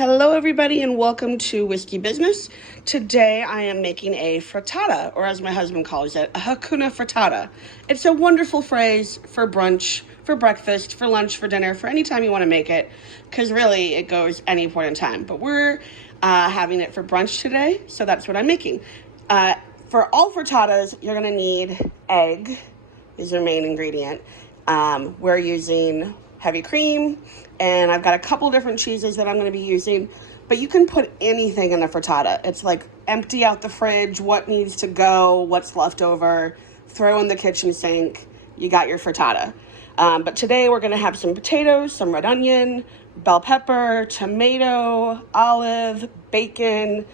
Hello everybody and welcome to Whiskey Business. Today I am making a frittata, or as my husband calls it, a Hakuna Frittata. It's a wonderful phrase for brunch, for breakfast, for lunch, for dinner, for any time you want to make it, because really it goes any point in time. But we're having it for brunch today, so that's what I'm making. For all frittatas, you're going to need egg, is your main ingredient. We're using heavy cream, and I've got a couple different cheeses that I'm going to be using, but you can put anything in a frittata. It's like empty out the fridge, what needs to go, what's left over, throw in the kitchen sink, you got your frittata. But today we're going to have some potatoes, some red onion, bell pepper, tomato, olive, bacon,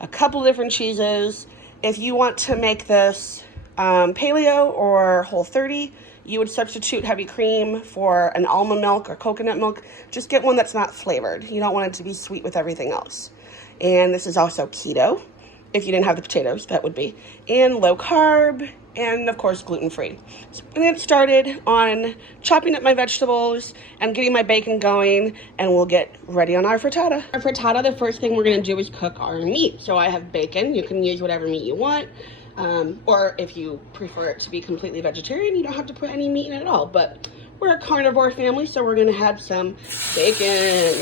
a couple different cheeses. If you want to make this paleo or Whole30, you would substitute heavy cream for an almond milk or coconut milk. Just get one that's not flavored. You don't want it to be sweet with everything else. And this is also keto. If you didn't have the potatoes, that would be. And low carb, and of course gluten-free. So I'm gonna get started on chopping up my vegetables and getting my bacon going, and we'll get ready on our frittata. Our frittata, the first thing we're gonna do is cook our meat. So I have bacon. You can use whatever meat you want. Or if you prefer it to be completely vegetarian, you don't have to put any meat in it at all. But we're a carnivore family, so we're going to have some bacon.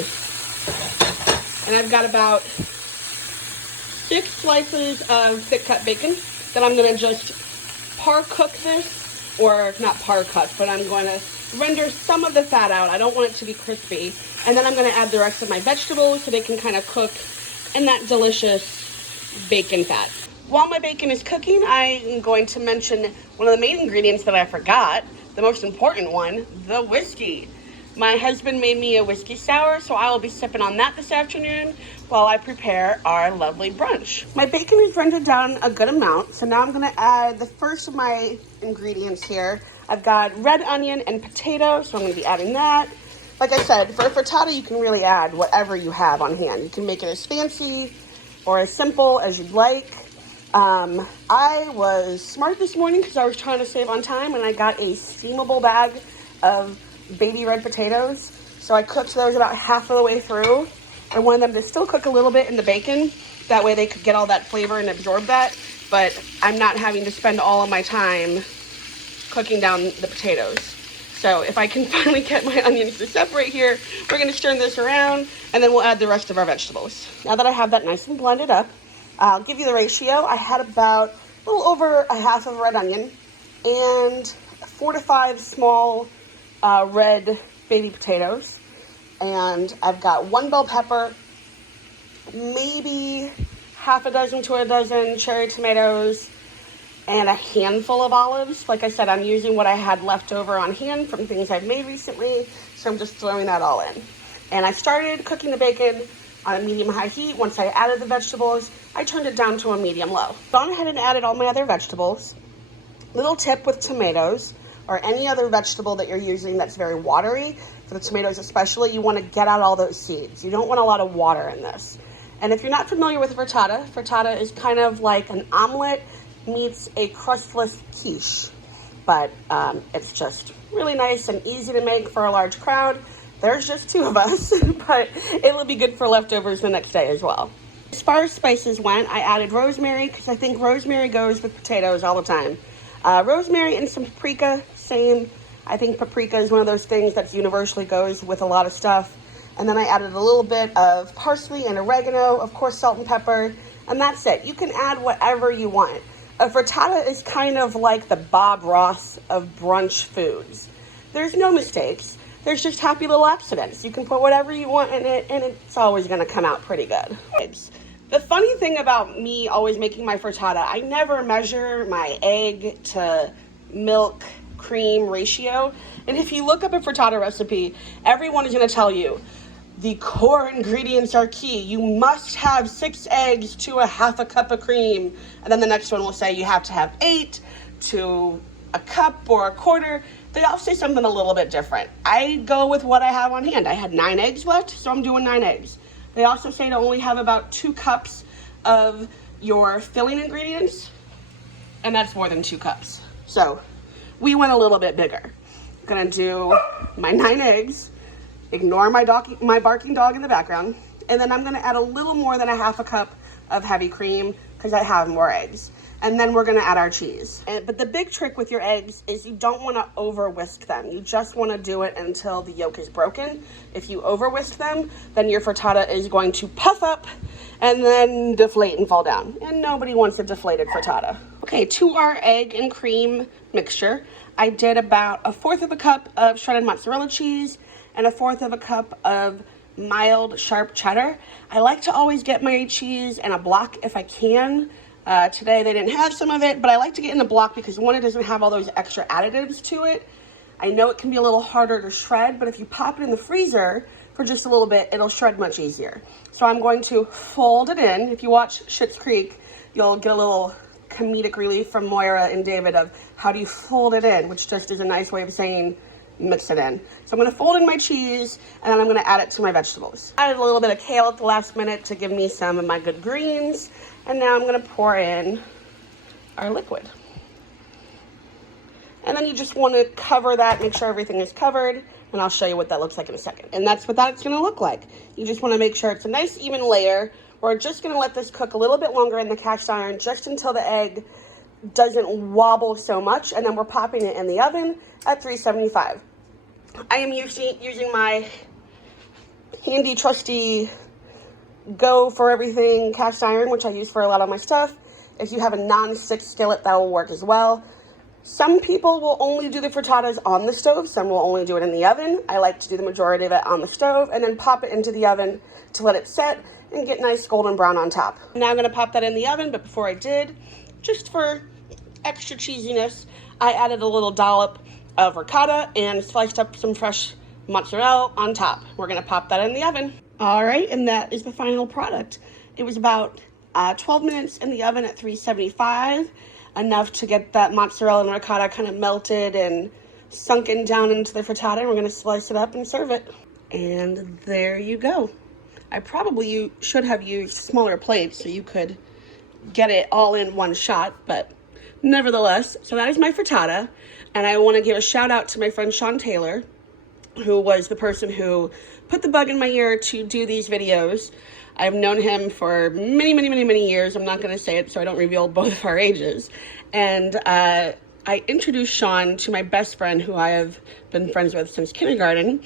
And I've got about 6 slices of thick cut bacon that I'm going to just par cook this, or not par cook, but I'm going to render some of the fat out. I don't want it to be crispy. And then I'm going to add the rest of my vegetables so they can kind of cook in that delicious bacon fat. While my bacon is cooking, I am going to mention one of the main ingredients that I forgot, the most important one, the whiskey. My husband made me a whiskey sour, so I will be sipping on that this afternoon while I prepare our lovely brunch. My bacon is rendered down a good amount, so now I'm going to add the first of my ingredients here. I've got red onion and potato, so I'm going to be adding that. Like I said, for a frittata, you can really add whatever you have on hand. You can make it as fancy or as simple as you'd like. I was smart this morning because I was trying to save on time, and I got a steamable bag of baby red potatoes. So I cooked those about half of the way through. I wanted them to still cook a little bit in the bacon. That way they could get all that flavor and absorb that. But I'm not having to spend all of my time cooking down the potatoes. So if I can finally get my onions to separate here, we're going to stir this around, and then we'll add the rest of our vegetables. Now that I have that nice and blended up, I'll give you the ratio. I had about a little over a half of red onion and 4 to 5 small red baby potatoes. And I've got 1 bell pepper, maybe half a dozen to a dozen cherry tomatoes, and a handful of olives. Like I said, I'm using what I had left over on hand from things I've made recently, so I'm just throwing that all in. And I started cooking the bacon on a medium-high heat. Once I added the vegetables, I turned it down to a medium-low. Gone ahead and added all my other vegetables. Little tip with tomatoes, or any other vegetable that you're using that's very watery, for the tomatoes especially, you want to get out all those seeds. You don't want a lot of water in this. And if you're not familiar with frittata, frittata is kind of like an omelet meets a crustless quiche. But it's just really nice and easy to make for a large crowd. There's just 2 of us, but it'll be good for leftovers the next day as well. As far as spices went, I added rosemary because I think rosemary goes with potatoes all the time. Rosemary and some paprika, same. I think paprika is one of those things that universally goes with a lot of stuff. And then I added a little bit of parsley and oregano, of course salt and pepper, and that's it. You can add whatever you want. A frittata is kind of like the Bob Ross of brunch foods. There's no mistakes. There's just happy little accidents. You can put whatever you want in it, and it's always going to come out pretty good. The funny thing about me always making my frittata, I never measure my egg to milk cream ratio. And if you look up a frittata recipe, everyone is going to tell you the core ingredients are key. You must have 6 eggs to a half a cup of cream. And then the next one will say you have to have 8 to a cup or a quarter. They all say something a little bit different. I go with what I have on hand. I had 9 eggs left, so I'm doing 9 eggs. They also say to only have about 2 cups of your filling ingredients, and that's more than 2 cups. So we went a little bit bigger. I'm gonna do my 9 eggs, ignore my barking dog in the background, And then I'm gonna add a little more than a half a cup of heavy cream because I have more eggs. And then we're gonna add our cheese. But the big trick with your eggs is you don't wanna over whisk them. You just wanna do it until the yolk is broken. If you over whisk them, then your frittata is going to puff up and then deflate and fall down. And nobody wants a deflated frittata. Okay, to our egg and cream mixture, I did about 1/4 of a cup of shredded mozzarella cheese and 1/4 of a cup of mild sharp cheddar. I like to always get my cheese in a block if I can. Today they didn't have some of it, but I like to get in a block because one, it doesn't have all those extra additives to it. I know it can be a little harder to shred, but if you pop it in the freezer for just a little bit, it'll shred much easier. So I'm going to fold it in. If you watch Schitt's Creek, you'll get a little comedic relief from Moira and David of how do you fold it in, which just is a nice way of saying mix it in. So I'm gonna fold in my cheese and then I'm gonna add it to my vegetables. I added a little bit of kale at the last minute to give me some of my good greens. And now I'm gonna pour in our liquid. And then you just wanna cover that, make sure everything is covered, and I'll show you what that looks like in a second. And that's what that's gonna look like. You just wanna make sure it's a nice even layer. We're just gonna let this cook a little bit longer in the cast iron just until the egg doesn't wobble so much, and then we're popping it in the oven at 375. I am using my handy trusty go for everything cast iron, which I use for a lot of my stuff. If you have a non-stick skillet, that will work as well. Some people will only do the frittatas on the stove. Some will only do it in the oven. I like to do the majority of it on the stove and then pop it into the oven to let it set and get nice golden brown on top. Now I'm gonna pop that in the oven, but before I did, just for extra cheesiness, I added a little dollop of ricotta and sliced up some fresh mozzarella on top. We're gonna pop that in the oven. All right, and that is the final product. It was about 12 minutes in the oven at 375, enough to get that mozzarella and ricotta kind of melted and sunken down into the frittata. And we're gonna slice it up and serve it. And there you go. I probably should have used smaller plates so you could get it all in one shot, but nevertheless, so that is my frittata. And I wanna give a shout out to my friend Sean Taylor, who was the person who put the bug in my ear to do these videos. I've known him for many years. I'm not going to say it so I don't reveal both of our ages. And I introduced Sean to my best friend, who I have been friends with since kindergarten.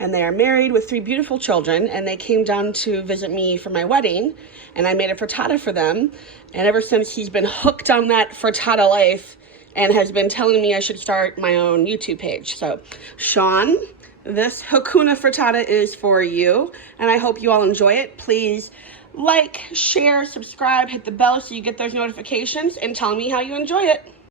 And they are married with 3 beautiful children. And they came down to visit me for my wedding. And I made a frittata for them. And ever since, he's been hooked on that frittata life and has been telling me I should start my own YouTube page. So, Sean, this Hakuna Frittata is for you, and I hope you all enjoy it. Please like, share, subscribe, hit the bell so you get those notifications, and tell me how you enjoy it.